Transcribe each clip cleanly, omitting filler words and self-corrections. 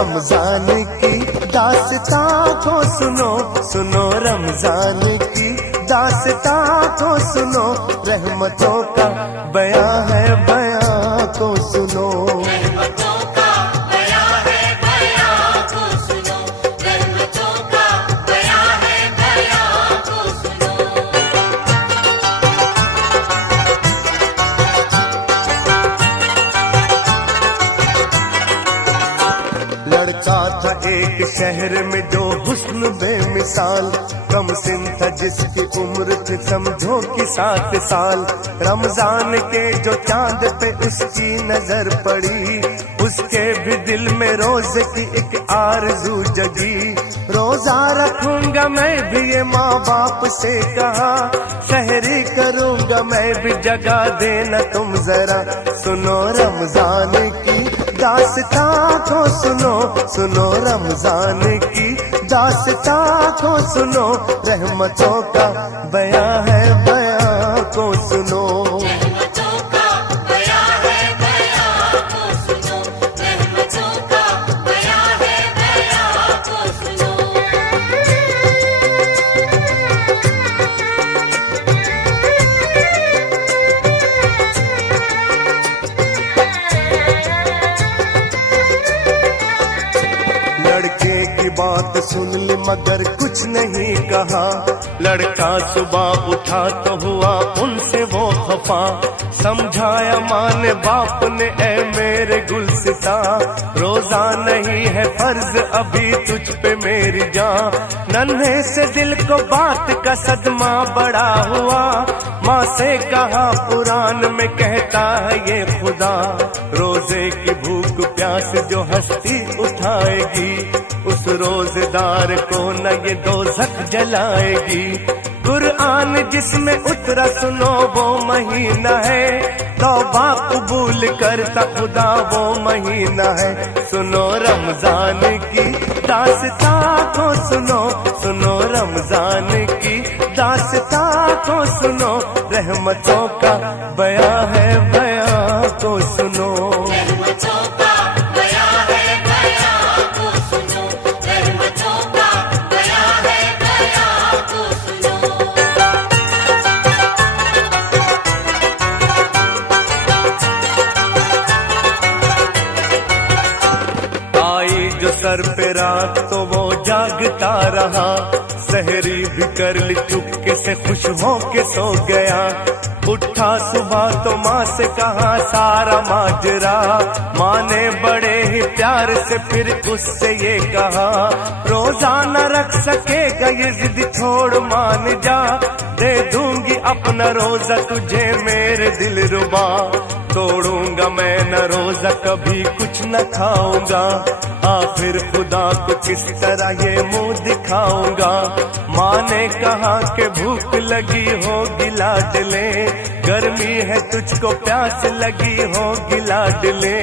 रमजान की दास्तां को सुनो, सुनो रमजान की दास्तां को सुनो, रहमतों का बयां है बयां को सुनो। रहमतों का बयां है बयां को सुनो, रहमतों का बयां है बयां को सुनो। लड़का था एक शहर में जो हुस्न बेमिसाल, कम सिन था जिसकी उम्र थी समझो कि 7 साल। रमजान के जो चांद पे उसकी नजर पड़ी, उसके भी दिल में रोज की एक आरज़ू जगी। रोजा रखूंगा मैं भी ये माँ बाप से कहा, शहरी करूंगा मैं भी जगा देना तुम जरा। सुनो रमजान की दास्तां को सुनो, सुनो रमजान की दास्तां को सुनो, रहमतों का बयां है बयां को सुनो। रहमतों का बयां है बयां को सुनो, रहमतों का बयां है बयां को सुनो। लड़के की बात सुन ली मगर कुछ नहीं कहा, लड़का सुबह उठा तो हुआ उनसे वो खफा। समझाया माने बाप ने ऐ मेरे गुलसिता, रोजा नहीं है फर्ज अभी तुझ पे मेरी जान। नन्हे से दिल को बात का सदमा बड़ा हुआ, माँ से कहा पुराण में कहता है ये खुदा, रोजे की भूख प्यास जो हस्ती उठाएगी, उस रोजेदार को न ये दोज़ख जलाएगी। कुरान जिसमें उतरा सुनो वो महीना है, तौबा कबूल करता खुदा वो महीना है। सुनो रमजान की दास्तां को सुनो, सुनो रमजान की दास्तां को सुनो, रहमतों का बयां है बयां को सुनो। रहमतों का बयां है बयां को सुनो, रहमतों का बयां है बयां को सुनो। आई जो सर पे रात तो वो जागता रहा, सहरी भी कर ली चुपके से खुश हो के सो गया। उठा सुबह तो माँ से कहा सारा माजरा, माँ ने बड़े ही प्यार से फिर उससे ये कहा, रोजा न रख सकेगा ये जिद छोड़ मान जा, दे दूंगी अपना रोजा तुझे मेरे दिल रुबा। तोड़ूंगा मैं न रोजा कभी कुछ न खाऊंगा, आखिर खुदा को किस तरह ये मुंह दिखाऊंगा। माँ ने कहा कि भूख लगी होगी लाडले, गर्मी है तुझको प्यास लगी होगी लाडले।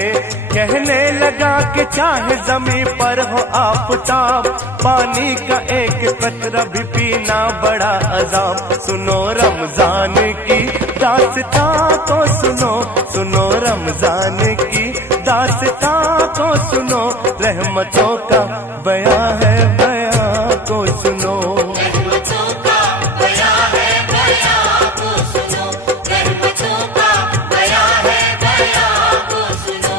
कहने लगा कि चाहे जमीन पर हो आफताब, पानी का एक कतरा भी पीना बड़ा अजाब। सुनो रमजान की दास्तां को सुनो, सुनो रमजान की दास्तां को सुनो, रहमतों का बयां है बयां को सुनो। रहमतों का बयां है बयां को सुनो, रहमतों का बयां है बयां को सुनो।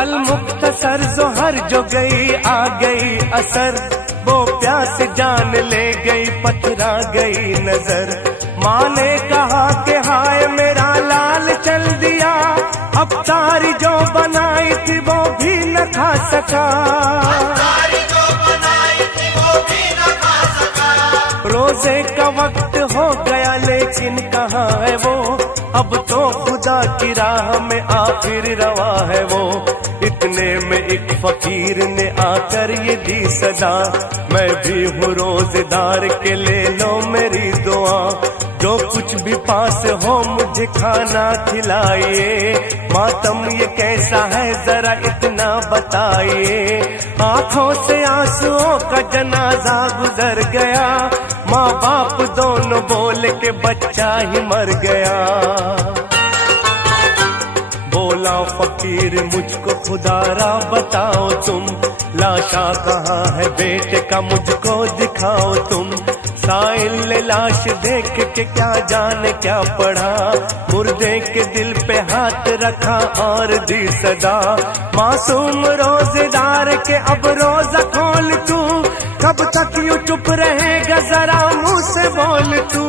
अल मुख्तसर जोहर जो गई आ गई असर, वो प्यास जान ले गई पथरा गई नजर। माँ ने कहा कि हाय मेरा लाल चल दिया, अब तारी जो बनाई थी वो भी न खा सका। तारी जो बनाई थी वो भी न खा सका। रोजे का वक्त हो गया लेकिन कहाँ है वो, अब तो खुदा की राह में आखिर रवा है वो। इतने में एक फकीर ने आकर ये दी सदा, मैं भी हूँ रोजेदार के ले लो मेरी दुआ। जो कुछ भी पास हो मुझे खाना खिलाइए, मातम ये कैसा है जरा इतना बताइए। आंखों से आंसुओं का जनाजा गुजर गया, माँ बाप दोनों बोल के बच्चा ही मर गया। बोला फकीर मुझको खुदारा बताओ तुम, लाशा कहाँ है बेटे का मुझको दिखाओ तुम। साइल ने लाश देख के क्या जाने क्या पढ़ा, मुर्दे के दिल पे हाथ रखा और दी सदा। मासूम रोजेदार के अब रोजा खोल तू, कब तक यूं चुप रहेगा जरा मुंह से बोल तू।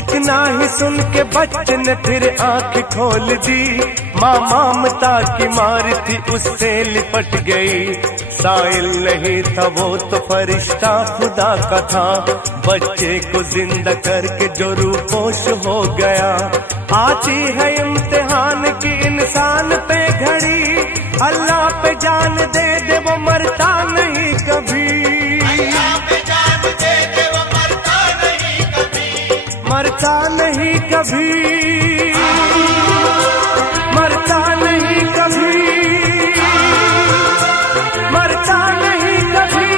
इतना ही सुन के बच्चे ने फिर आंख खोल दी, माँ ममता की मार थी उससे लिपट गई। साइल नहीं था वो तो फरिश्ता खुदा का था, बच्चे को जिंदा करके जो रूपोश हो गया। आती है इम्तिहान की इंसान पे घड़ी, अल्लाह पे जान दे दे वो मरता नहीं कभी। मरता नहीं कभी, मरता नहीं कभी, मरता नहीं कभी।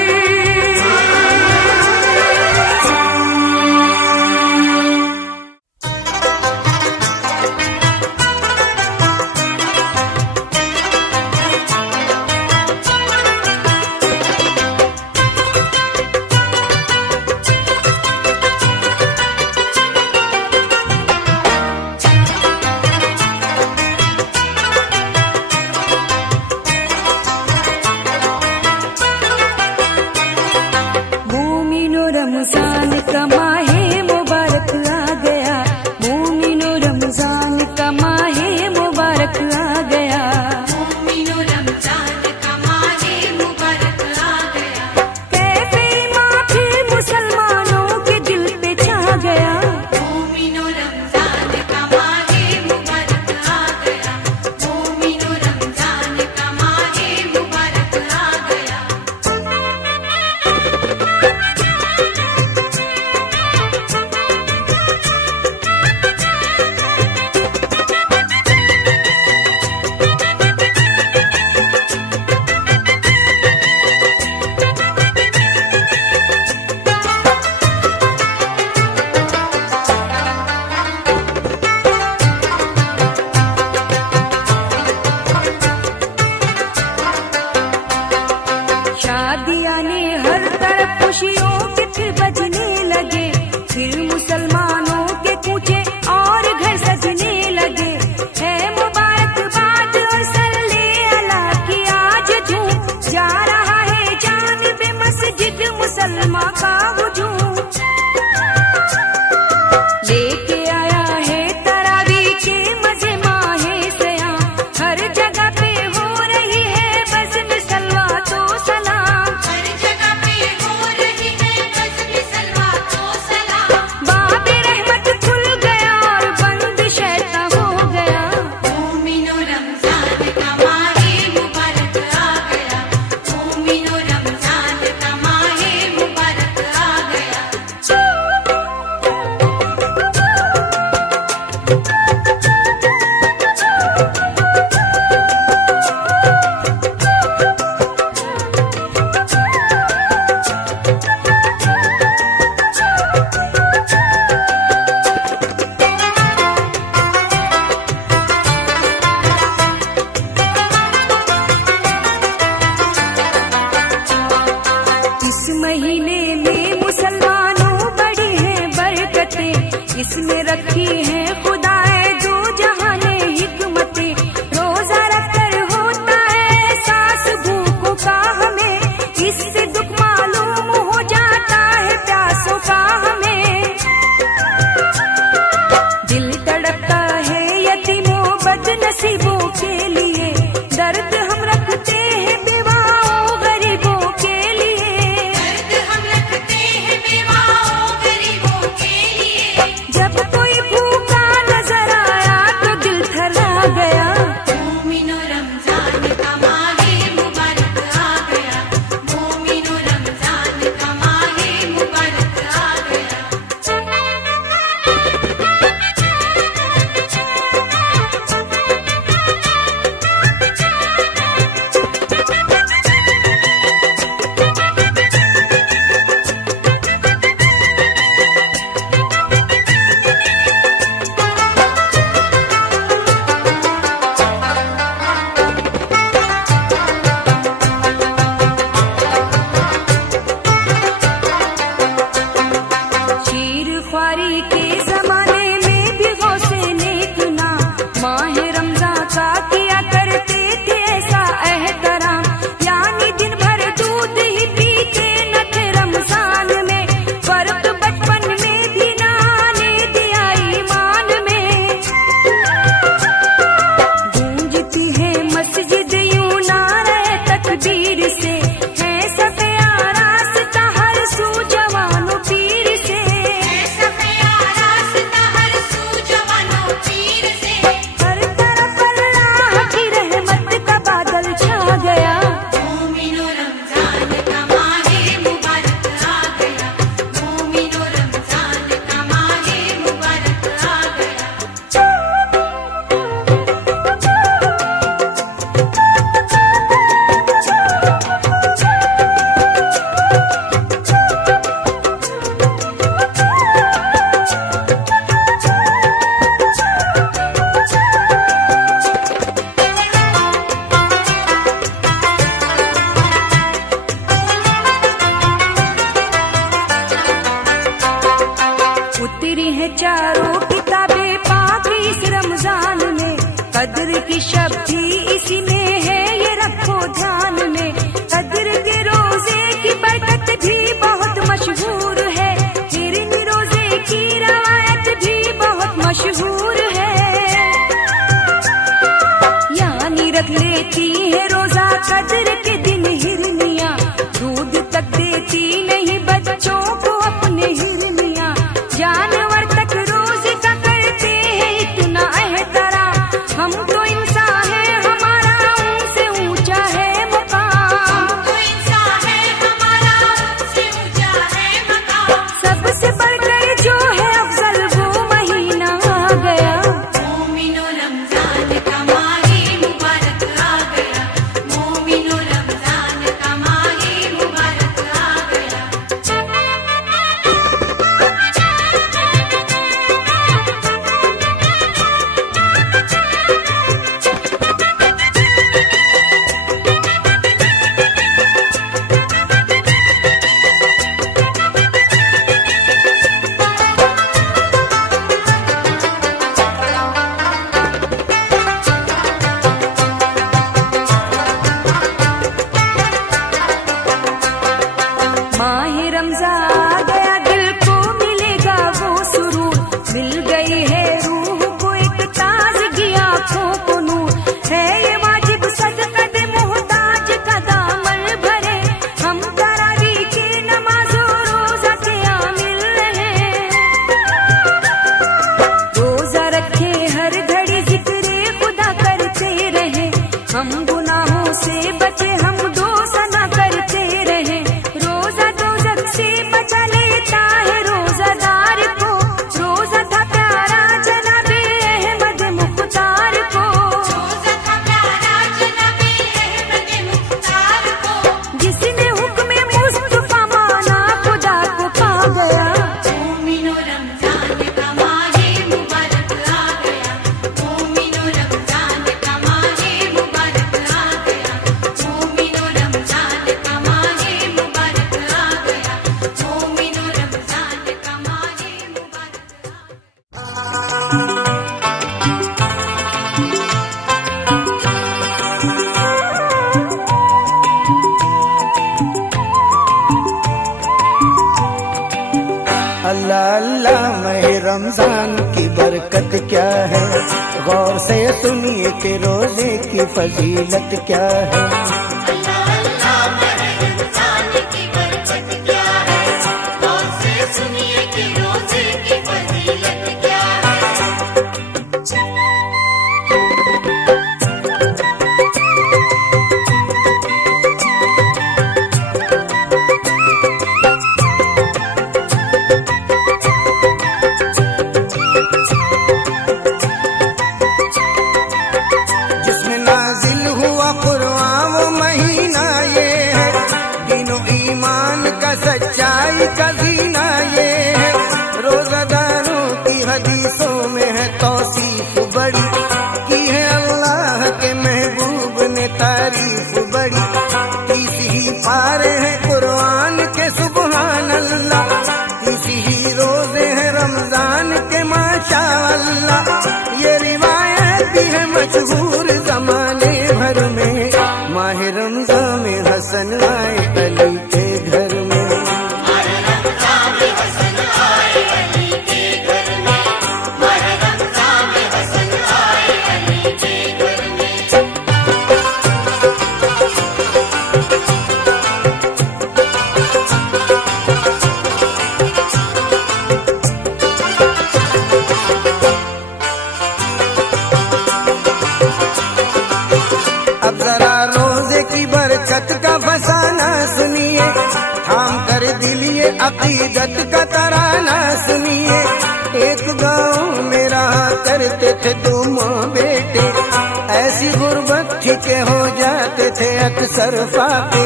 रमजान का माहे मुबारक आ गया, मोमिनो रमजान का माहे मुबारक आ गया। मोमिनो रमजान का माहे मुबारक आ गया। कैफे माफी मुसलमानों के दिल पे छा गया। मोमिनो रमजान का माहे मुबारक आ गया। मोमिनो रमजान का माहे मुबारक आ गया। शादियां ने हर तरफ खुशियों के फिर बजने लगे, फिर मुसलमानों के कूचे और घर सजने लगे। है मुबारकबाद और सल्ले अला की आज धूम, जा रहा है जानिबे मस्जिद मुसलमान का हुजूम। लेके आया है तरावी के मजे माहे सया, हर जगह पे हो रही है बस मिसलवा तो सलाम। हर जगह पे हो रही है बज़्म सलवा तो सलाम। बाबे रहमत खुल गया और बंद शैतान हो गया। मोमिनो रमजान का माहे मुबारक आ गया। मोमिनो रमजान का माहे मुबारक आ गया। इस महीने में मुसलमानों बड़ी हैं बरकतें, इसमें रखी है खुदाए दो जहाने हिकमतें। रोजा रखकर होता है एहसास भूखों का हमें, इससे दुख मालूम हो जाता है प्यासों का हमें। दिल तड़पता है यतीमों बदनसीबों के लिए, दर्द हम रखते हैं बेवाओं गरीबों के लिए। दर्द हम रखते हैं बेवाओं गरीबों के लिए। जब कोई भूखा नजर आया तो दिल थरा गया। मोमिनो रमजान का माहे मुबारक आ गया। मोमिनो रमजान का माहे मुबारक आ गया। रमजान का किया करते थे ऐसा एहतराम, यानी दिन भर दूध ही पीते न थे रमजान में, फर्क बचपन में भी न आने दिया ईमान में। गूंजती है मस्जिद यूं नारे तकबीर से, है सब आरास्ता हर सू जवानों पीर से, सफे आरास्ता हर सू जवानों पीर से। हर तरफ अल्लाह की रहमत का बादल छा गया। मोमिनो रमजान का माहे मुबारक आ गया, मोमिनो रमजान का माहे मुबारक आ गया। उतरी है चारों किताबें पाक इस रमजान में, कद्र की शब्दी इसी में है ये रखो ध्यान में। कद्र के रोजे की बरकत भी बहुत मशहूर है, हिरनी रोजे की रवायत भी बहुत मशहूर है, यानी रख लेती है रोजा कद्र के दिन हिरनिया, दूध तक देती नहीं बच्चों को अपने हिरनिया, जानवर तक रोज का करते हैं इतना एहतराम, हम तो इंसान है हमारा उनसे ऊंचा है मुकाम, तो इंसान है हमारा उनसे ऊंचा है मकाम। सबसे बढ़कर जो है अफजल वो महीना आ गया। मोमिनो रमजान का माहे मुबारक आ गया, मोमिनो रमजान का माहे मुबारक आ गया। माहे रमजान आ गया, दिल को मिलेगा वो सुरूर, मिल गई है रूह को एक ताजगी, आंखों को नूर, है ये वाजिब सदका दे मोहताज का दामन भरे, हम तरावी की नमाजों रोजा के आमिल रहे, रोजा रखे हर घड़ी जिक्रे खुदा करते रहे, हम गुनाहों से बचे हम दोसा ना करते रहे, रोजा दोजख से बचा लेता है रोजादार को, रोजा था प्यारा जनाबे अहमद मुख्तार को, रोजा था प्यारा जनाबे अहमद मुख्तार को, जिसने हुक्म मुस्तफा माना खुदा को पा गया। मोमिनो रमजान का माहे मुबारक आ गया, मोमिनो रमजान का माहे मुबारक आ गया, मोमिनो रमजान का माहे मुबारक आ गया, मोमिनो रमजान का माहे मुबारक आ गया। अल्लाह अल्लाह मह रमजान की बरकत क्या है, गौर से सुनिए कि रोजे की फजीलत क्या है। अल्लाह अल्लाह महे रमजान की बरकत क्या है, गौर से सुनिए कि रोजे की फजीलत क्या है। जिसमें नाजिल हुआ कुरान वो ये अकीदत का तराना सुनिए। एक गांव में रहा करते थे दो माँ बेटे, ऐसी गुर्बत थी के हो जाते थे अक्सर फाके।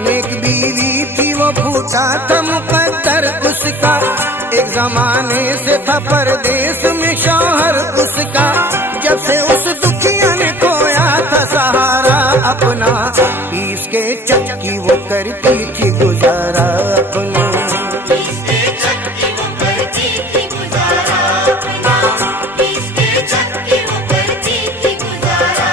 नेक बीवी थी वो फूटा था मुकद्दर उसका, एक जमाने से था परदेश में शौहर उसका। जब से उस दुखिया ने खोया था सहारा अपना, पीस के चक्की वो करती थी गुजारा अपना। इसके चक्की वो करती थी गुजारा अपना, इसके चक्की वो करती थी गुजारा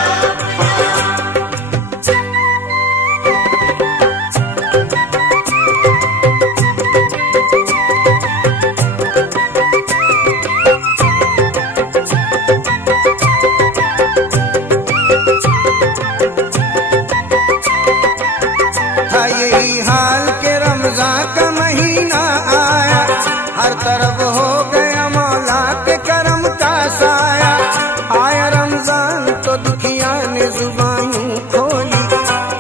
था यही हाल के रमजान का महीना आया, हर तरफ हो गया मौला के करम का साया। आया रमजान तो दुखिया ने जुबान खोली,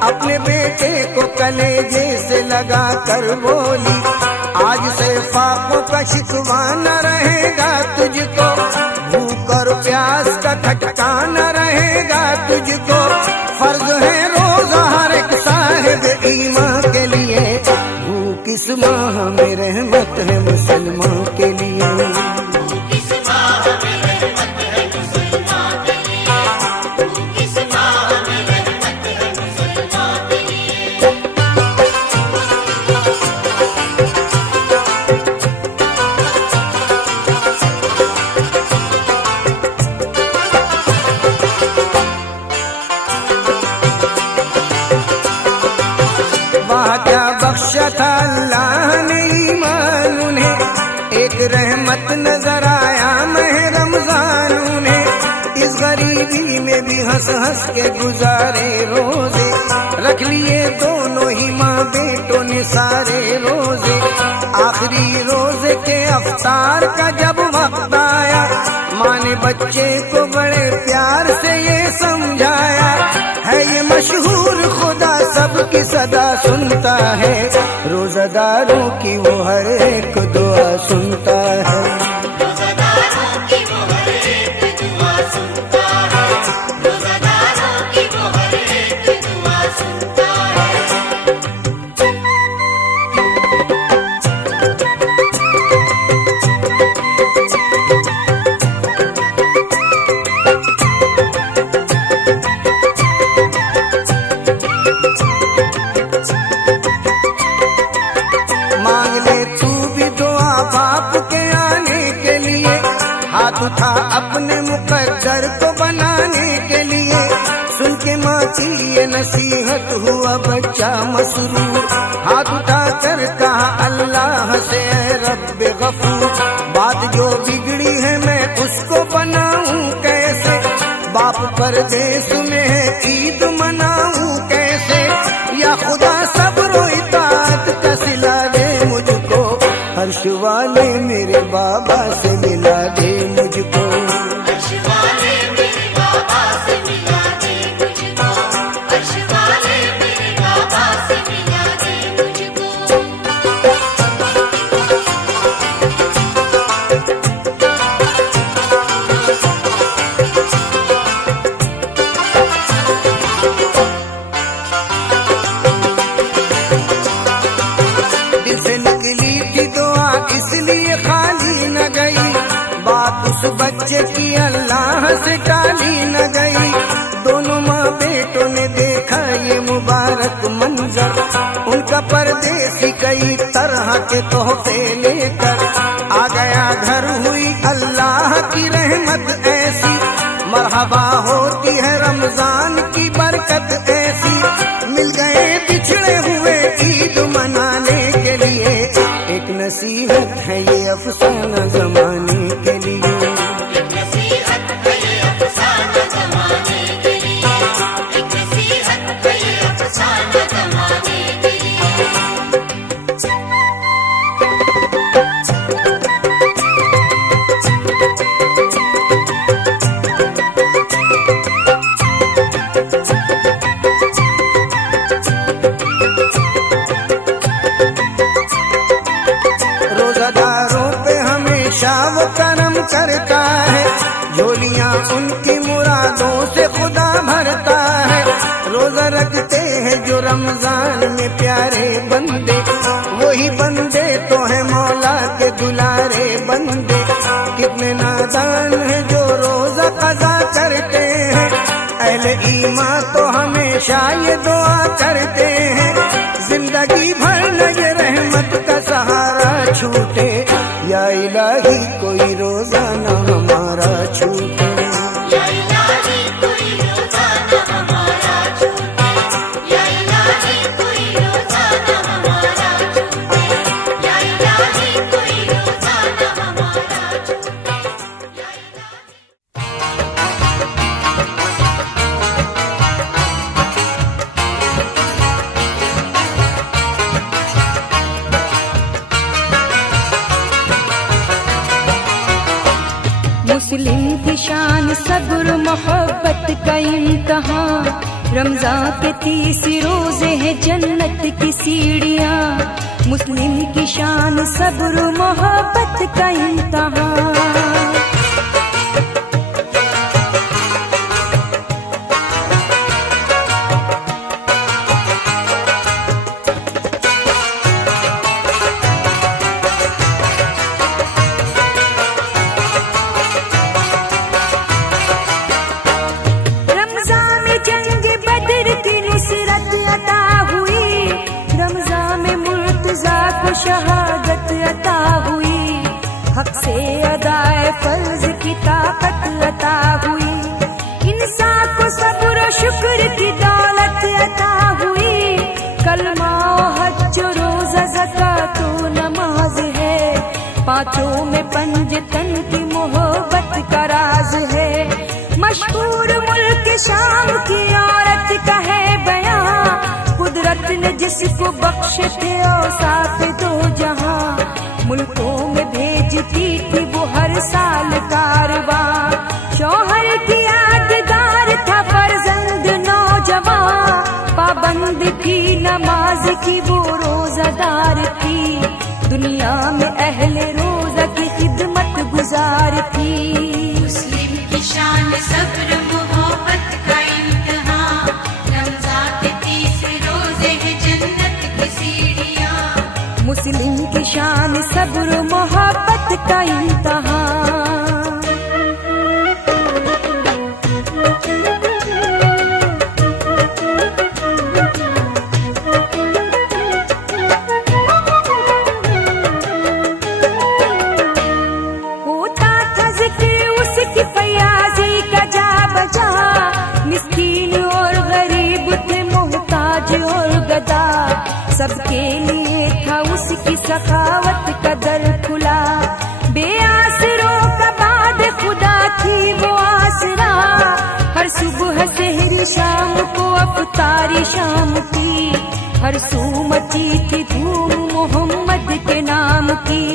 अपने बेटे को कलेजे से लगा कर बोली, आज से फाकों का शिकवा न रहेगा तुझको, भूख और प्यास का खटका न रहेगा तुझको। फर्ज है रोजा हर एक साहिब ईमान के लिए, भूख इस माह में रहमत है मुसलमान के लिए। किस माह में रहमत है मुसलमान के लिए, किस माह में रहमत है मुसलमान के लिए। वाह क्या बख्शा था अल्लाह ने ईमान उन्हें, एक रहमत नजर आया मह रमजान उन्हें। इस गरीबी में भी हंस हंस के गुजारे रोजे, रख लिए दोनों ही माँ बेटों ने सारे रोजे। आखिरी रोजे के अफ्तार का जब वक्त आया, माँ ने बच्चे को बड़े प्यार से ये समझाया, है ये मशहूर खुदा सबकी सदा सुनता है, रोजादारों की वो हर एक दुआ सुनता है। रोज़ादारों की वो हर एक दुआ सुनता है, रोज़ादारों की वो हर एक दुआ सुनता है। मांग ले तू भी दुआ बाप के आने के लिए, हाथ उठा अपने मुकद्दर को बनाने के लिए। सुन के माँ की ये नसीहत हुआ बच्चा मसरूर, हाथ उठा कर कहा अल्लाह से ऐ रब्ब गफूर, बात जो बिगड़ी है मैं उसको बनाऊं कैसे, बाप परदेश में है ईद मनाऊं कैसे। या खुदा सब्र और इताअत का सिला दे मुझको, हर्ष वाले मेरे बाबा से मिला दे मुझको। अर्श वाले मेरे बाबा से मिला दे मुझको, अर्श वाले मेरे बाबा से मिला दे मुझको। दिल से निकली थी दुआ इसलिए खाली न गई, बात उस बच्चे की अल्लाह से टाली न गई। दोनों माँ बेटों ने देखा ये मुबारक मंजर, उनका परदेसी कई तरह के तोहफे लेकर आ गया घर। हुई अल्लाह की रहमत ऐसी, मरहबा होती है रमजान की बरकत ऐसी। मिल गए बिछड़े हुए ईद मनाने के लिए, एक नसीहत है ये अफसाना जमाने के लिए। एक नसीहत है ये अफसाना ज़माने के लिए, एक नसीहत है ये अफसाना ज़माने के लिए। से खुदा भरता है। रोजा रखते हैं जो रमजान में प्यारे बंदे, वही बंदे तो है मौला के दुलारे बंदे। कितने नादान है जो रोजा कज़ा करते हैं, अहले ईमान तो हमेशा ये दुआ करते हैं, जिंदगी भर लगे रहमत का सहारा छूटे, या इलाही कोई रोजा न हमारा छूटे। या इलाही कोई रोजा न हमारा छूटे, या इलाही कोई रोजा न हमारा छूटे, या इलाही कोई रोजा न हमारा छूटे, या इलाही। मुस्लिम की शान सब्र मोहब्बत का इम्तहान, रमजान के 30 रोजे हैं जन्नत की सीढ़ियाँ। मुस्लिम की शान सब्र मोहब्बत का इम्तहान। शहादत अता हुई, हक से अदाए फर्ज की ताकत अता हुई, इंसान को सब्र और शुक्र की दौलत अता हुई। कलमा हज रोजा ज़कात नमाज है, पांचों में पंजतन की मोहब्बत का राज है। मशहूर मुल्क शाम की औरत का है बयां, कुदरत ने जिसको बख्शे थे औसाफ दो जहां, मुल्कों में भेजती थी वो हर साल कारवां। शौहर की यादगार था फर्जंद नौजवान, पाबंद थी नमाज की वो रोजादार थी, दुनिया में अहले रोजा की खिदमत गुजार थी। मुस्लिम की शान सब्र मोहब्बत का इम्तिहान, रमजान के 30 रोजे हैं जन्नत की सीढ़ियाँ। मुस्लिम की शान सब्र मोहब्बत का इम्तिहान। होता था जिक्र उसकी फयाजी का जा बजा, मिस्कीन और गरीब थे मोहताज और गदा, सबके लिए था उसकी सखावत का दर खुला। बेआसरों का बाद खुदा थी वो आसरा, हर सुबह सहरी शाम को अफ्तारी शाम की, हर सू मची थी धूम मोहम्मद के नाम की।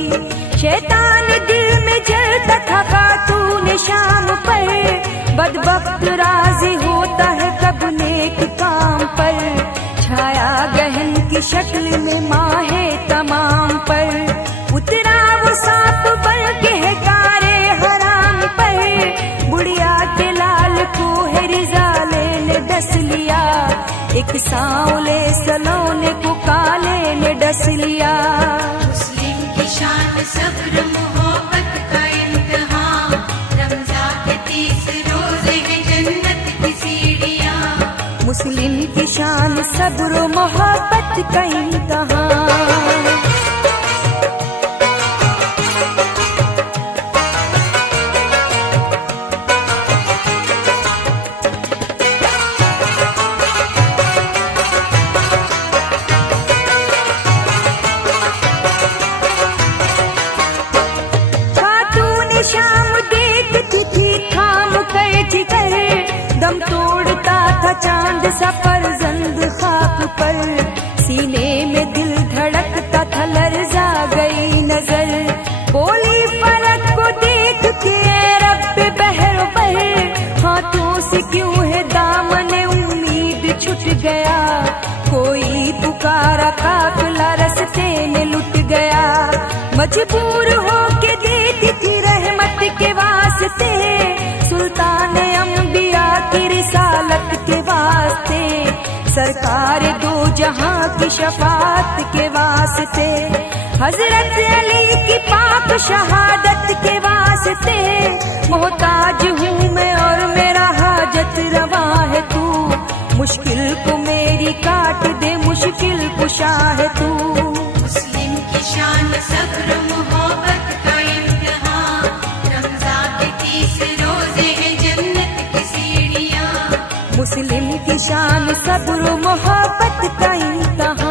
शैतान दिल में जलता था खातून शाम पर, बदबख्त राजी होता है कब नेक काम पर, छाया गहन की शक्ल में माहे तमाम पर, उतरा वो सांप बन के है कारे हराम पर, बुढ़िया के लाल को है रिजाले ने डस लिया, एक सांवले सलोने को काले ने डस लिया। मुस्लिम की शान सब्र मोहब्बत का इम्तिहान, रमजान के 30 रोजे हैं जन्नत की सीढ़ियाँ। मुस्लिम की शान सब्र मोहब्बत का इम्तिहान। शाम देखती थी थाम कर जिगर, दम तोड़ता था चांद सा फर्जंद खाक पर, सीने में दिल धड़कता था लर्जा गई नजर, बोली फलक को देख के रब्बे बहरो पर, हाथों से क्यों है दामने उम्मीद छूट गया, कोई पुकारा काफिला रस्ते में लुट गया, मजबूर होके देती थी रहमत के वास्ते, सुल्तान अंबिया की रिसालत के वास्ते, सरकार दो जहां की शफात के वास्ते, हजरत अली की पाक शहादत के वास्ते, मोहताज हूँ मैं और मेरा हाजत रवा है तू, मुश्किल को मेरी काट दे मुश्किल कुशा है तू। मुस्लिम की शान सब्र मोहब्बत का इम्तिहान, रमजान के 30 रोजे हैं जन्नत की सीढ़ियाँ। मुस्लिम की शान सब्र मोहब्बत का इम्तिहान।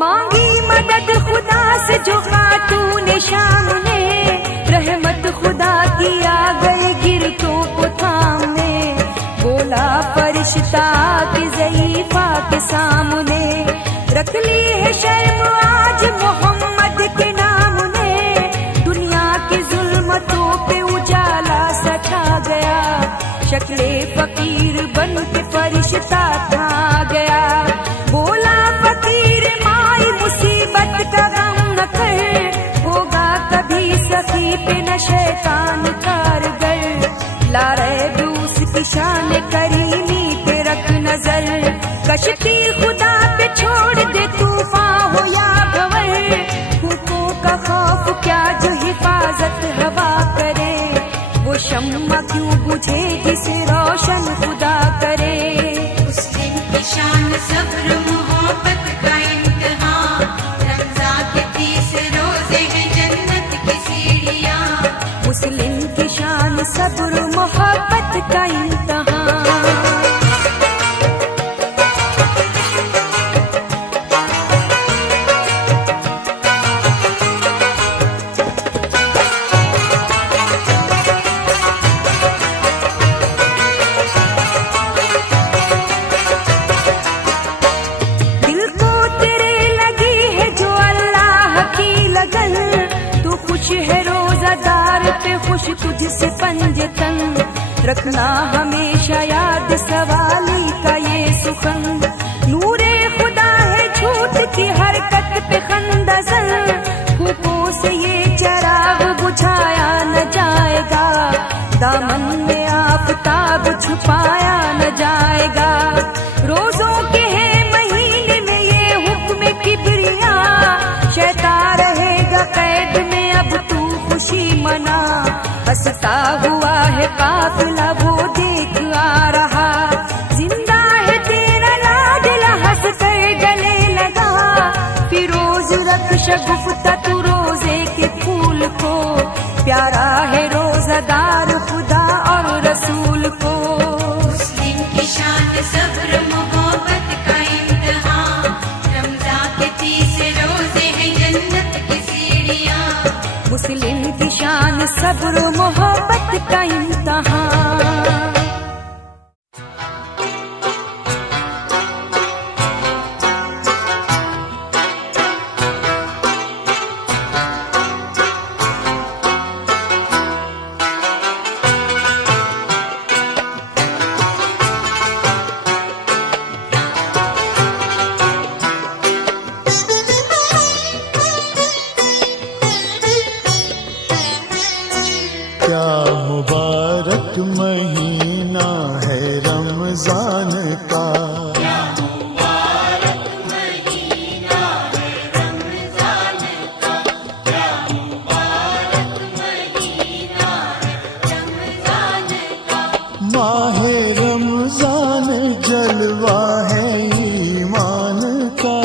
मांगी मदद खुदा से जो खातून शाम ने, रहमत खुदा की आ गई गिरतों को थामने, बोला फरिश्ता के ज़ईफ़ा के सामने, रख ली है शर्म आज मोहम्मद के नाम ने, दुनिया की जुल्मतों पे उजाला सा छा गया, शक्ले फकीर बन के फरिश्ता था गया, बोला फकीर माई मुसीबत का गम न कर, होगा कभी सखी पे न शैतान कारगर, ला रहे दूस की शान करीमी पे रख नजर, कश्ती खुदा पे छोड़ दे तूफान हो या भंवर, हुकों का खौफ क्या जो हिफाजत हवा करे, वो शम्मा क्यों बुझे जिसे रोशन खुदा करे। मुस्लिम की शान सब्र मोहब्बत का इम्तिहान, रमजान के 30 रोजे हैं जन्नत की सीढ़ियाँ। मुस्लिम की शान सब्र मोहब्बत का इम्तिहान। दिल को तेरे लगी है जो अल्लाह की लगन, तू खुश है रोजादार पे खुश तुझसे पंजतन, रखना हमेशा याद सवाली का ये सुखन, नूरे खुदा है झूठ की हरकत पे खंदजन, फूकों से ये चराग बुझाया न जाएगा, दामन में आफताब छुपाया न जाएगा, रोजों के हैं महीने में ये हुक्म किबरिया, शैतान रहेगा कैद में अब तू खुशी मना, हंसता हुआ है काफिला वो देख आ रहा, जिंदा है तेरा लाडला हंस कर गले लगा, फिरोज रख शगुफ्ता तू रोजे के फूल को, प्यारा है रोजादार खुदा और रसूल को। मुस्लिम की शान सब्र मोहब्बत का इम्तिहान, रमजान के 30 रोजे हैं जन्नत की सीढ़ियाँ। मुस्लिम की शान सब्र मोहब्बत का इम्तिहान। क्या मुबारक महीना है रमजान का, माहे रमजान जलवा है ईमान का,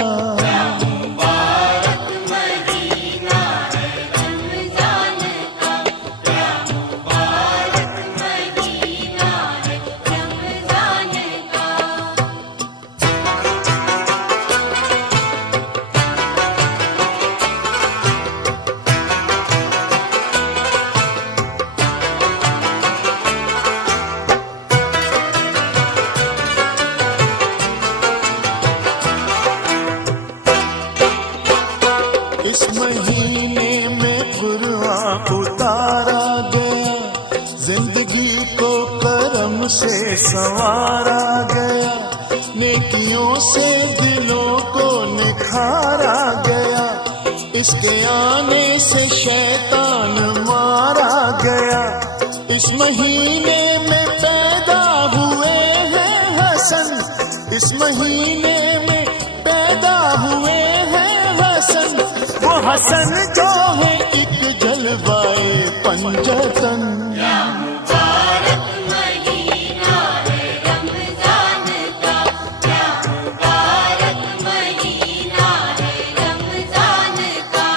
नेकियों से दिलों को निखारा गया, इसके आने से शैतान मारा गया। इस महीने में पैदा हुए हैं हसन, इस महीने में पैदा हुए हैं हसन, वो हसन जो है एक जलवाए पंजतन। मुबारक महीना है रमजान का, क्या मुबारक महीना है रमजान का।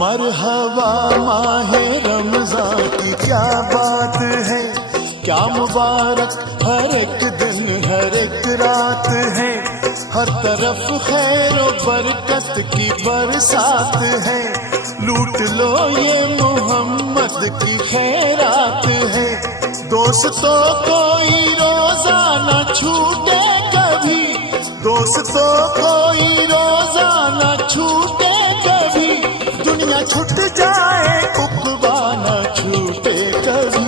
मरहबा माहे रमजान की क्या बात है, क्या मुबारक हर एक दिन हर एक रात है। हर तरफ खैर और बरकत की बरसात है, लूट लो ये मोहम्मद की खैरात है। दोस्तों कोई रोजा न छूटे कभी, दोस्तों कोई रोजा न छूटे कभी, दुनिया छूट जाए उक़बा न छूटे कभी।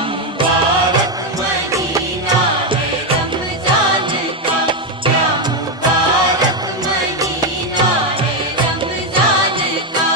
मुबारक महीना है रमजान का, क्या मुबारक महीना है रमजान का।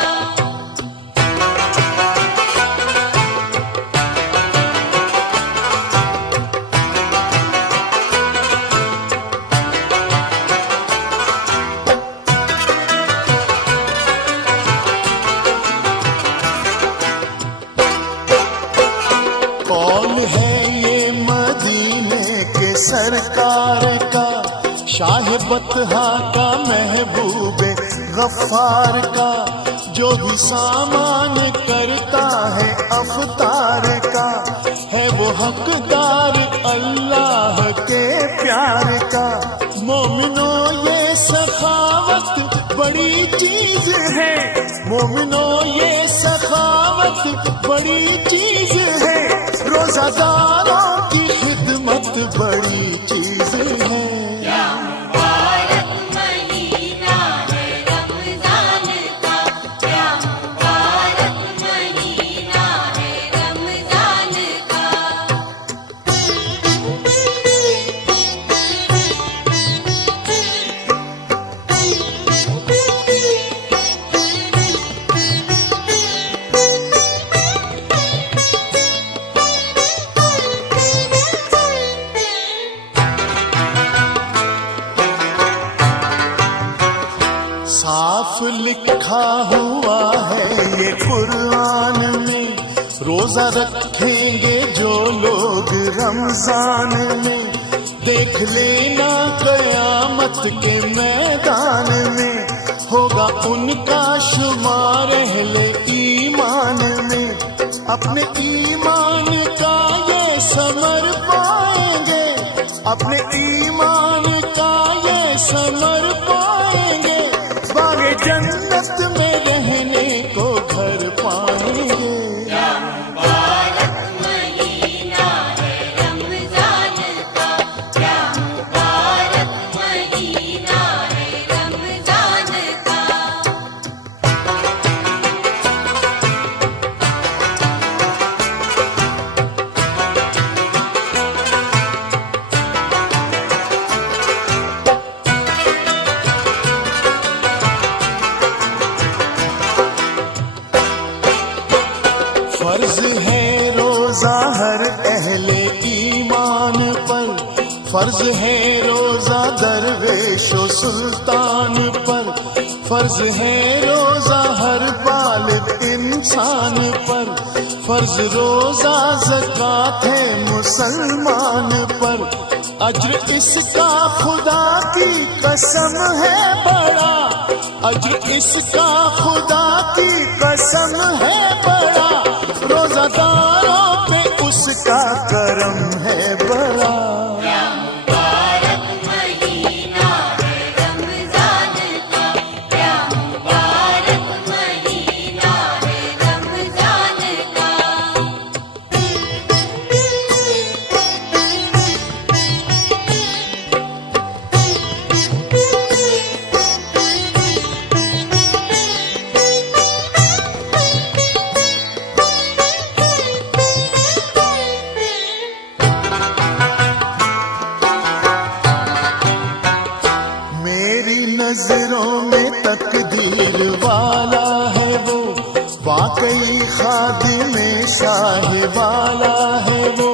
कौन है ये मदीने के सरकार का, शाह बतहा का महबूबे गफ्फार का, जो भी सामान करता है अफ्तार का, है वो हकदार अल्लाह के प्यार का। मोमिनो ये सखावत बड़ी चीज है, मोमिनो ये सखावत बड़ी चीज है, रोजादारों की खिदमत बड़ी चीज है। मुबारक महीना है रमजान का, क्या मुबारक महीना है रमजान का। साफ लिखा हुआ है ये कुरान में, रोजा रखेंगे जो लोग रमजान में, देख लेना कयामत के मैदान में, होगा उनका शुमार अहले ईमान में। अपने ईमान का ये समर पाएंगे, अपने ईमान का ये समर पाएंगे, बागे जन्नत में रहने को घर पाएंगे। मुबारक महीना है रमजान का, क्या मुबारक महीना है रमजान का। फर्ज है रोजा हर अहले ईमान पर, फर्ज है रोजा दरवेशो सुल्तान पर, फर्ज है रोजा हर बालिग इंसान पर, फर्ज रोजा ज़कात है मुसलमान पर। अज्र इसका खुदा की कसम है बड़ा, अज्र इसका खुदा की कसम है बड़ा, रोजादारों पे उसका करम है बड़ा। मुबारक महीना है रमजान का, क्या मुबारक महीना है रमजान खादी में साहिबाला है वो,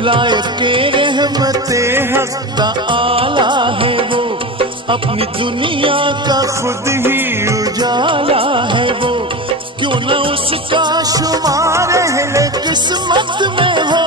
लायके रहमते हक का आला है वो, अपनी दुनिया का खुद ही उजाला है वो। क्यों न उसका शुमार अहले किस्मत में हो,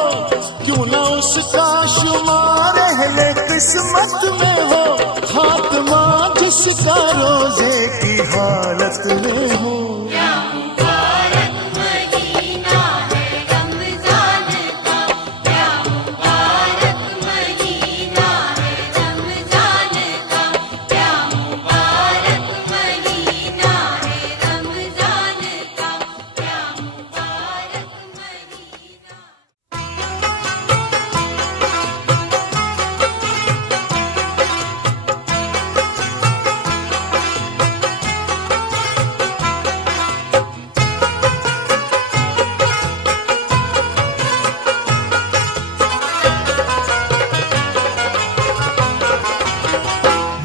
क्यों न उसका शुमार अहले किस्मत में हो, खात्मा जिसका रोजे की हालत में हो। क्या मुबारक महीना है रमजान का, क्या मुबारक महीना है रमजान का, क्या मुबारक महीना है रमजान का, क्या मुबारक महीना।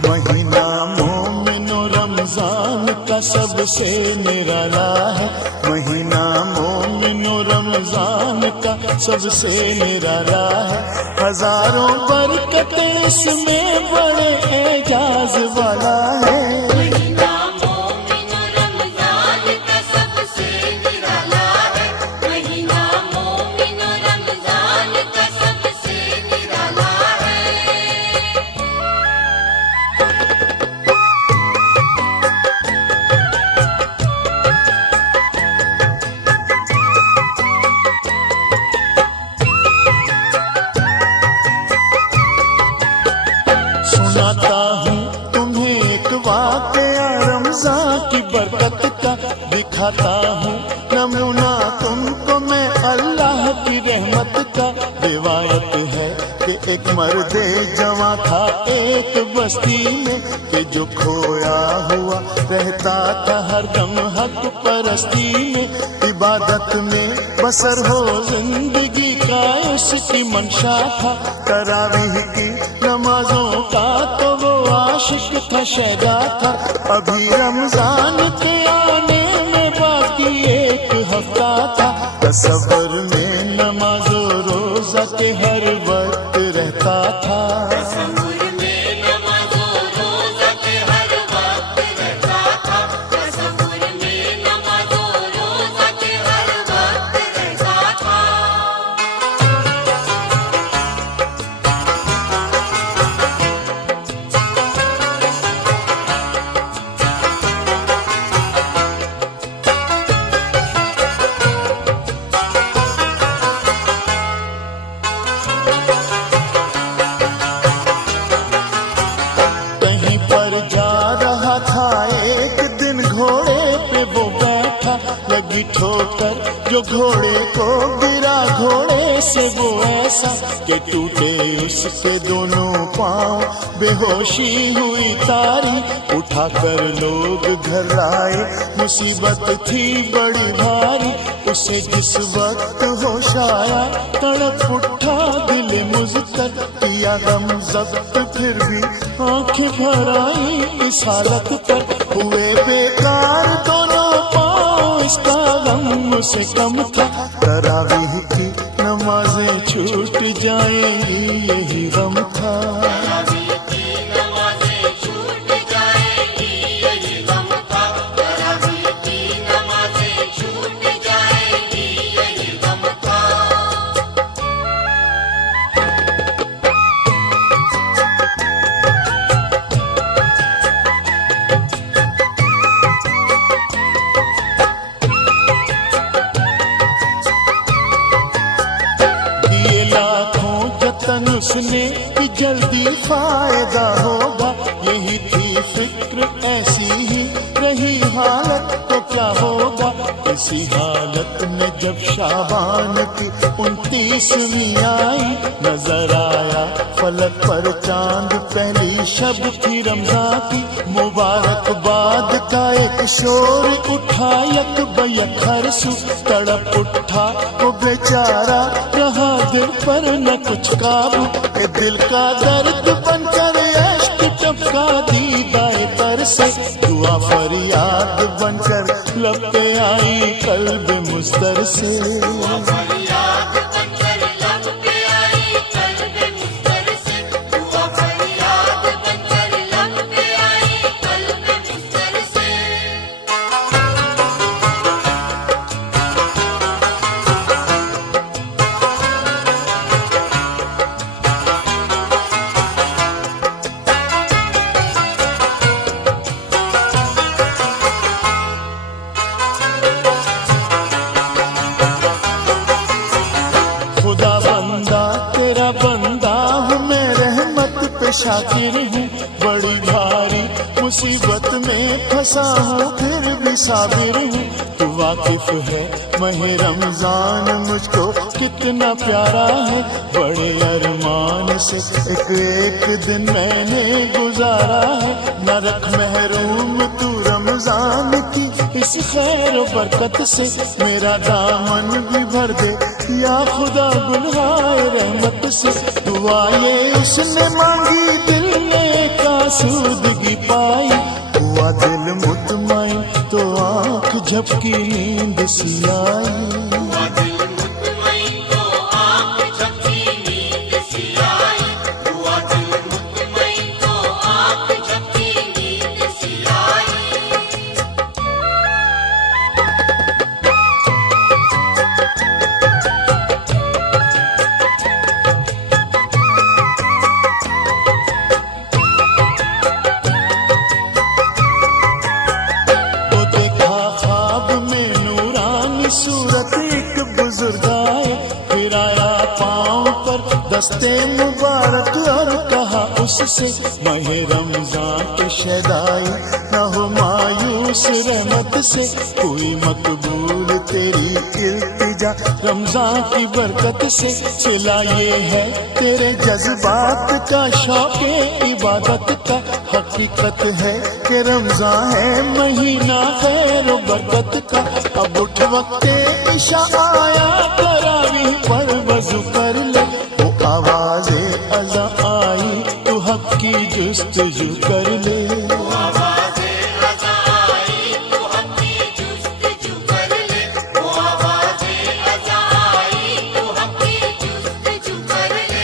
महीना मोमिनो रमजान का सबसे निराला है, महीना मोमिनो रमजान का सबसे निराला है। हजारों बरकतें इसमें बड़े एजाज वाला है। महीना मोमिन रमजान का सबसे निराला है, महीना मोमिन रमजान का सबसे निराला है। सुनाता हूँ तुम्हें एक वाकया रमजान की बरकत का, दिखाता हूँ नमूना तुमको मैं अल्लाह की रहमत का। रिवायत है कि एक मर्दे जवां था एक बस्ती में, कि जो खोया हुआ रहता था हरदम हक परस्ती में। इबादत में बसर हो जिंदगी का उसकी मंशा था, तरावीह की नमाजों का तो वो आशिक था, शैदा था। अभी रमजान के आने में बाकी एक हफ्ता था, तसव्वुर में नमाजो रोजा के हर वक्त रहता था। तसव्वुर में नमाज़ो रोज़ा के हर वक्त रहता था, तसव्वुर में नमाज़ो रोज़ा के हर वक्त रहता था। कहीं पर जा रहा था एक दिन, घोड़े पे वो बैठा, लगी ठोकर जो घोड़े को गिरा, घोड़े से वो ऐसा कि टूटे उसके दोनों पांव, बेहोशी हुई तारी। उठाकर लोग घर आए, मुसीबत थी बड़ी भारी। उसे जिस वक्त होश आया, तड़प उठा दिल मुझतर, किया गम जब्त फिर भी आंखें भर आई इस हालत पर। हुए बेकार दोनों पाँव, इसका गम उसे कम था। तरावीह की नमाजें छूट जाएंगी यही गम था। तरावीह की नमाज़ें छूट जाएंगी यही गम था, तरावीह की नमाज़ें छूट जाएंगी यही गम था। ये लाखों जतन उसने कि जल्दी फायदा होगा, यही थी फिक्र ऐसी ही रही हालत तो क्या होगा। इसी हालत में जब शाबान की 29वीं आई, नजर आया फलक पर चांद, पहली शब थी रमजान की। मुबारकबाद का एक शोर उठा, यक बयक हर सू तड़प उठा वो बेचारा, रहा दिल पर न कुछ काबू। के दिल का दर्द बनकर अश्क टपका, दीदाए तर से दुआ फरियाद बनकर लब पे आई कल्ब मुस्तर से। फरियाद बनकर लब पे आई कल्ब मुस्तर से, हुआ फरियाद बनकर लब पे आई कल्ब मुस्तर से। खुदा बंदा तेरा बंदा हूँ मैं, रहमत पे शाकिर हूँ, बड़ी भारी मुसीबत में फंसा हूँ फिर भी साबिर हूँ। तू वाकिफ है मह रमजान मुझको कितना प्यारा है, बड़े अरमान से एक एक दिन मैंने गुजारा है। न रख महरूम तू रमजान की इस खैर और बरकत से, मेरा दामन भी भर दे या खुदा गुलहाए रहमत से। दुआ ये उसने मांगी दिल ने आसूदगी पाई, हुआ दिल मुतमईन तो आंख झपकी नींद सी आई। हुआ दिल मुतमईन तो आँख झपकी नींद सी आई, हुआ दिल मुतमईन तो आँख झपकी नींद सी आई। तो देखा ख्वाब में नूरानी सूरत एक बुजुर्ग आए, फिर आया पाँव पर दस्ते मुबारक और कहा उससे, मह रमजान के शदाई न हो मायूस रहमत से, कोई मकबूल तेरी इल्तिजा रमजान की बरकत से। सिला ये है तेरे जज्बात का शौक़े इबादत का, हकीकत है कि रमजान है महीना खैर बरकत का। अब उठ वक्ते इशा आया तरावीह पर वज़ू कर ले, वो आवाज़े अज़ा आई तू हक की जुस्तजू कर ले। आवाज़े रज़ा आई तो हक़ की जुस्तजू कर ले, वो आवाज़े रज़ा आई तो हक़ की जुस्तजू कर ले।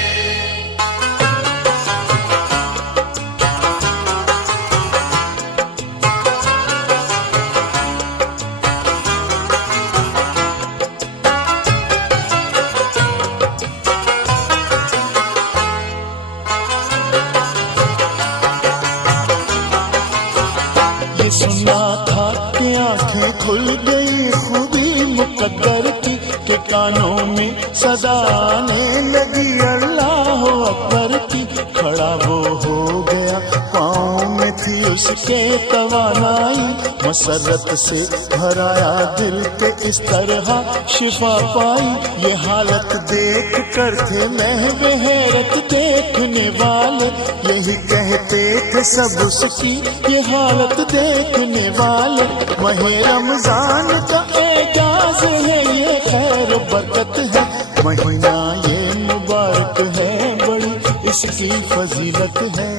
ये सुना था कि आंखें खुल गई खूबी मुकद्दर की, के कानों में सदा आने लगी अल्लाह अकबर की। खड़ा वो हो गया पाँव में थी उसके तवानाई, मसरत से भराया दिल के इस तरह शिफा पाई। ये हालत देख कर थे महवे हैरत देखने वाले, यही कहते थे सब उसकी ये हालत देखने वाले। मह रमजान का एजाज है ये खैर बरकत है, महीना ये मुबारक है बड़ी इसकी फजीलत है।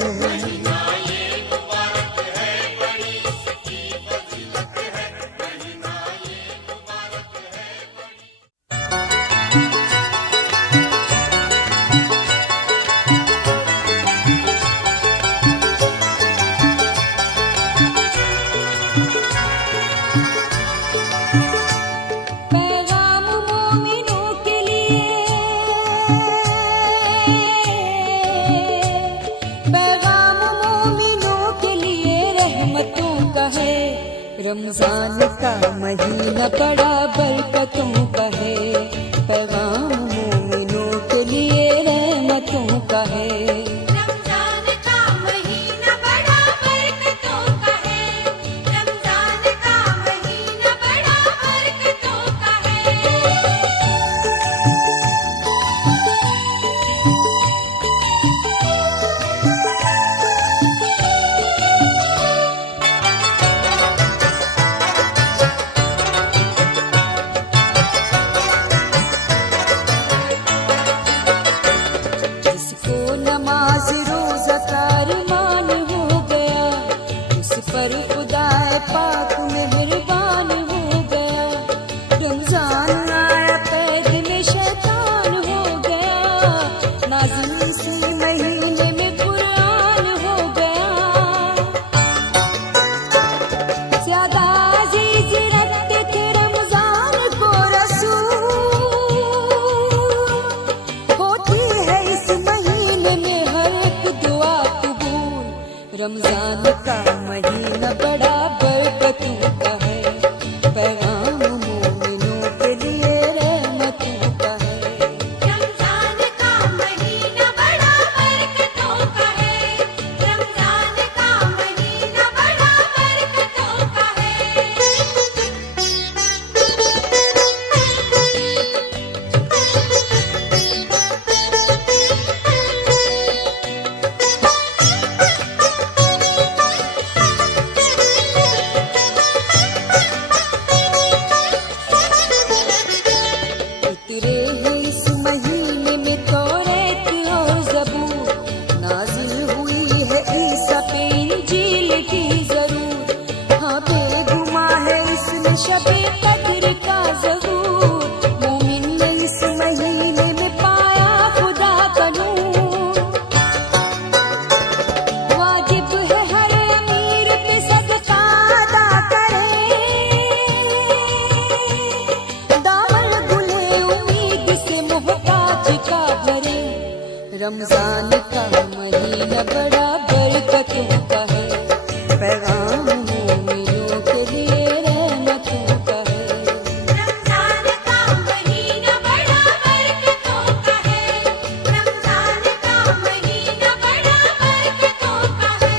पैगाम मोमिनों के लिए, पैगाम मोमिनों के लिए रहमतों का है। रमजान का महीना बड़ा बरकतों का है, पैगाम मोमिनों के लिए रहमतों का है। रमजान का महीना बड़ा बरकतों का है, रमजान का महीना बड़ा बरकतों का है। रमजान का महीना बड़ा बरकतों का है, पैगाम मोमिनों के लिए रहमतों का है। रमजान का महीना बड़ा बरकतों का है, रमजान का महीना बड़ा बरकतों का है।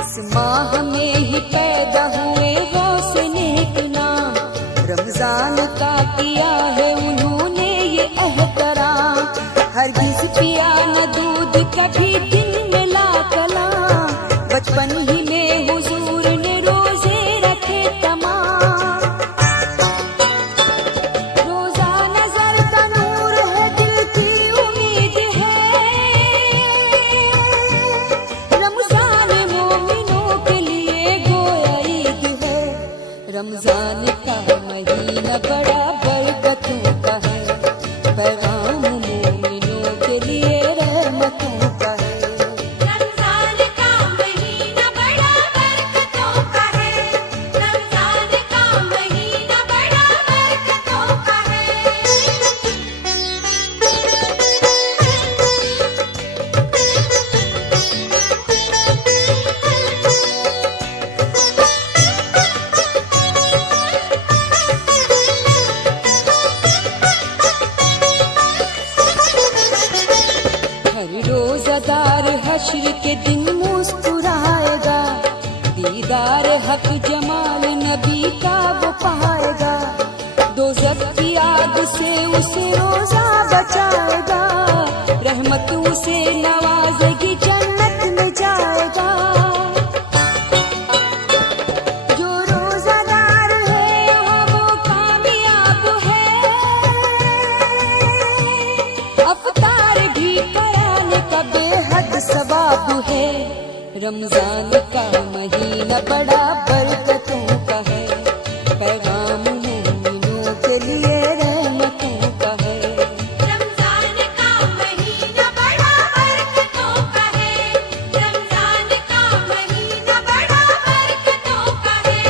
इस माह में ही पैदा हुए गौस नेक नाम, रमजान का किया है उन्होंने ये एहतराम। हरगिज पिया न दूध कभी दिन में ला कलाम, बचपन ही में हुजूर ने रोजे रखे तमाम। रोजा नजर का नूर है, दिल की उम्मीद है, रमजान मोमिनों के लिए गोया ईद है। रमजान का महीना बड़ा बरकतों का है, पैगाम मोमिनों के लिए रहमतों का है। रमजान का महीना बड़ा बरकतों का है, रमजान का महीना बड़ा बरकतों का है। हर रोजादार हश्र के दिन मुस्कुराएगा, दीदार हक जमाल नबी का वो पाएगा। दोज़ख की आग से उसे रोजा बचाएगा, रहमत उसे नवाजेगी, जन्नत में जाएगा। जो रोजादार है यहाँ वो कामयाब है, अफ्तार भी कराने का बेहद सवाब है। रमजान का महीना बड़ा बरकतों का है, पैगाम मोमिनों के लिए रहमतों का है। रमजान का महीना बड़ा बरकतों का है, रमजान का महीना बड़ा बरकतों का है।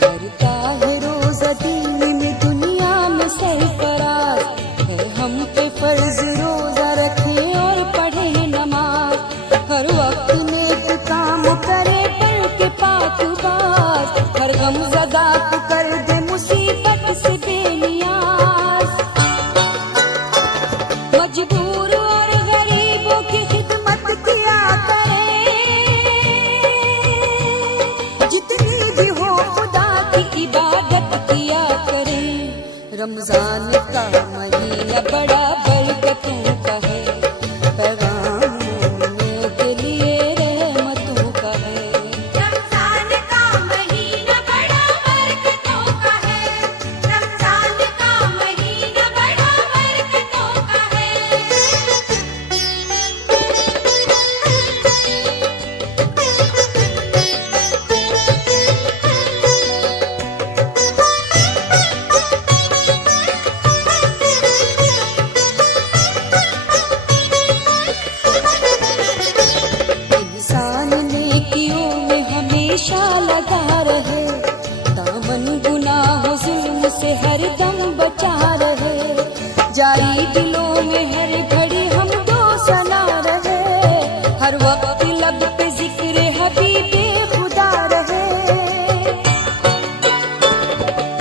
करता है रोजा दीन में दुनिया में सरफराज है, हम पे फर्ज रोजा रखे और पढ़े नमाज। हर वक्त नेक काम करे पल के पाक बाज, हर गम ज़दा को कर दे मुसीबत से बेनियाज। मजबूर और गरीबों की खिदमत किया करे, जितनी भी हो खुदा की इबादत किया करे। रमजान का महीना बड़ा बरकतों का है, पैगाम मोमिनों के लिए रहमतों का है। रमजान का महीना बड़ा बरकतों का है, रमजान का महीना बड़ा बरकतों का है। इंसान नेकियों में हमेशा लगा रहे, दामन गुनाह जुल्म से हर दम बचा रहे। जारी दिलों में हर घड़ी हम दो सना रहे, हर वक्त लब पे जिक्र हबीबे खुदा रहे।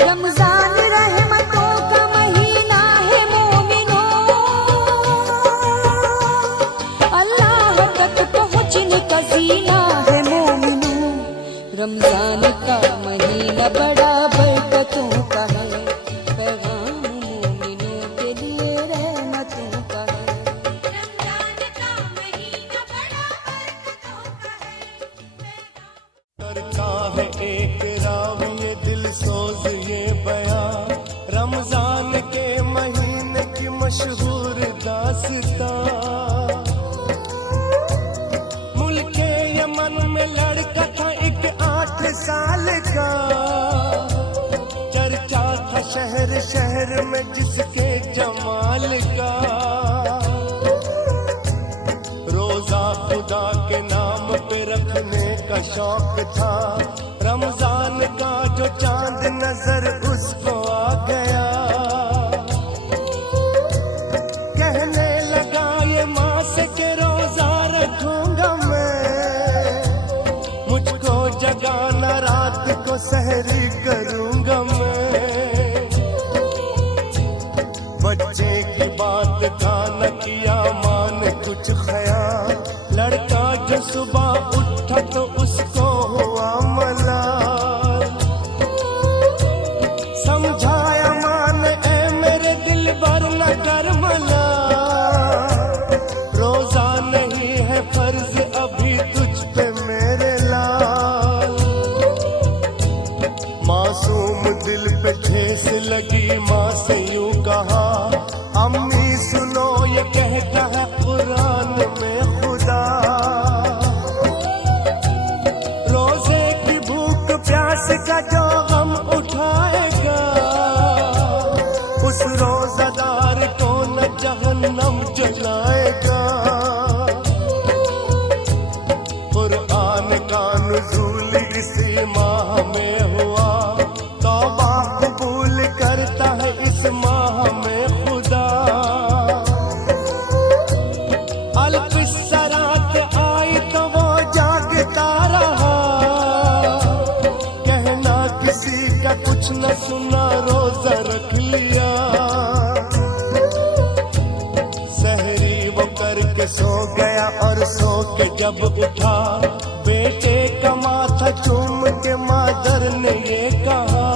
रमजान रहमतों का महीना है मोमिनों, अल्लाह तक पहुँचने का जीना है मोमिनों। रमजान का महीना बड़ा बरकतों का है, पैगाम मोमिनों के लिए रहमतों का है। रमजान का महीना बड़ा बरकतों का है। करता है एक राव ये दिल बचपन में लड़का था एक 8 साल का, चर्चा था शहर शहर में जिसके जमाल का। रोजा खुदा के नाम पे रखने का शौक था, रमजान का जो चांद नजर उसको आ गया। कहने लगा ये माँ से के रोजा रखूंगा मैं, मुझको जगाना रात को सहरी करूंगा मैं। बच्चे की बात का न किया मान कुछ ख्याल, लड़का जो सुबह उठा तो उसको हुआ मलाल। समझाया मान ए मेरे दिल भर न कर मलाल, रोजा नहीं है फर्ज अभी तुझ पे मेरे लाल। मासूम दिल पे ठेस लगी, माँ से यूं कहा अम्मी सुनो ये कहता है कुरान में खुदा। रोजे की भूख प्यास का जो गम उठाएगा, उस रोजादार को न जहन्नम जलाएगा। कुरान का नुज़ूल इसी माह में हुआ, तौबा कबूल करता है इस माह में खुदा। अल्पसरात आई तो वो जागता रहा, कहना किसी का कुछ न सुना रोजा रख लिया। सहरी वो करके सो गया और सो के जब उठा, बेटे का माथा चूम के मादर ने ये कहा,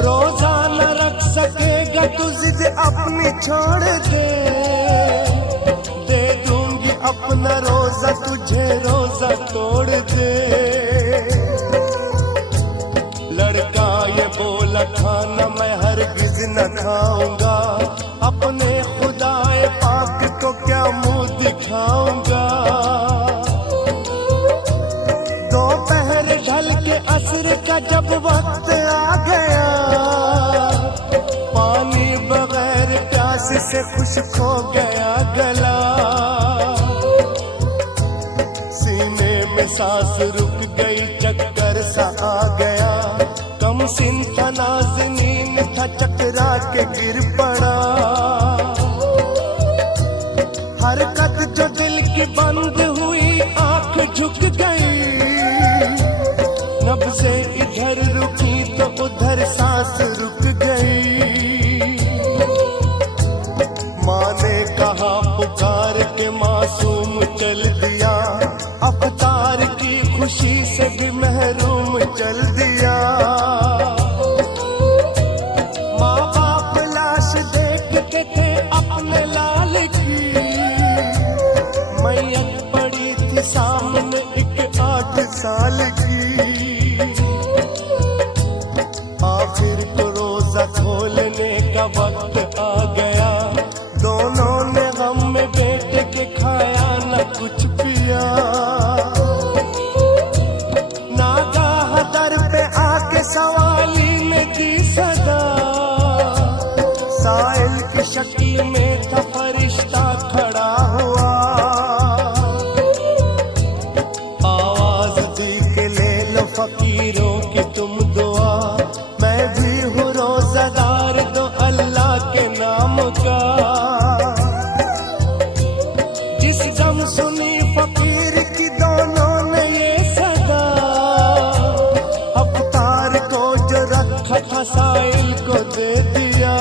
रोजा न रख सकेगा तू जिद अपनी छोड़ दे दूंगी अपना रोजा तुझे रोजा तोड़ दे। लड़का ये बोला खाना मैं हरगिज न खाऊंगा, अपने खुदाए पाक को क्या मुंह दिखाऊंगा। दोपहर ढल के असर का जब वक्त आ गया, पानी बगैर प्यास से खुश्क हो गया गला। सीने में सांस रुक गई, चक्कर सा आ गया, कम सिन था नाज़नीन था चकरा के गिर पड़ा। हरकत जो दिल की बंद हुई, आंख झुक गई, नब्ज़े इधर रुकी तो उधर सांस रुक गई। माँ ने कहा पुकार के मासूम चल दिया, अफ्तार की खुशी से भी महरूम चल दिया। माँ बाप लाश देखते थे अपने लाल की, मैयत पड़ी थी सामने एक 8 साल की। आखिर को रोजा खोलने का वक्त आ गया, दोनों ने गम में बेटे के खाया न कुछ पिया। नागाह दर पे आके सवाली ने दी सदा, साइल की शक्ल में था फरिश्ता खड़ा हुआ। आवाज दी के ले लो फकीरों की तुम दुआ, मैं भी हूँ रोजादार दो अल्लाह के नाम का। जिस दम सुनी फकीर की दोनों ने ये सदा, अफ्तार को जो रखा था साइल को दे दिया।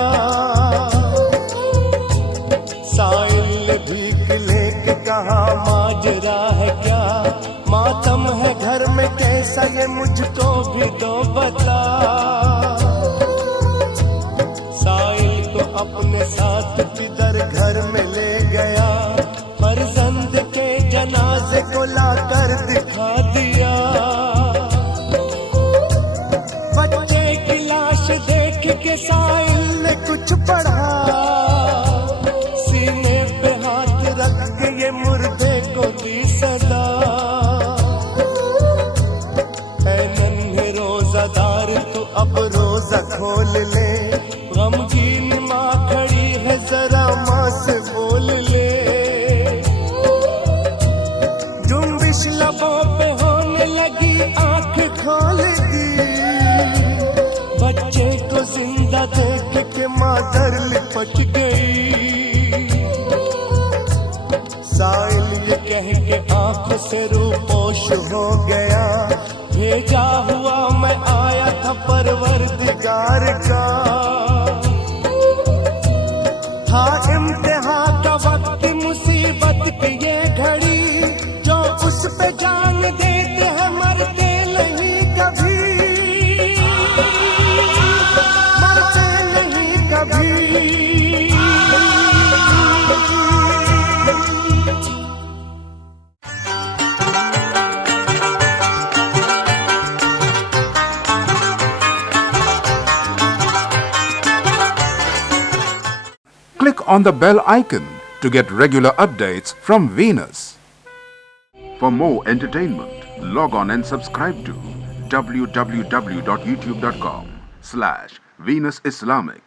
साइल ने भीख लेके कहा माजरा है क्या, मातम है घर में कैसा ये मुझको भी दो बता। साइल को अपने साथ किधर घर में ले गया, फर्जंद के जनाजे को लाकर दिखा दिया। बच्चे की लाश देख के साइल ने कुछ पढ़ा, सीने पे हाथ रख के ये मुर्दे को कह के आंखों से रूपोश हो गया। भेजा हुआ मैं आया था परवरदिगार का, था इम्तिहान का वक्त मुसीबत की ये घड़ी, जो उस पे जान देते हैं मरते नहीं कभी, मरते नहीं कभी। Click on the bell icon to get regular updates from Venus. For more entertainment, log on and subscribe to www.youtube.com/Venus Islamic.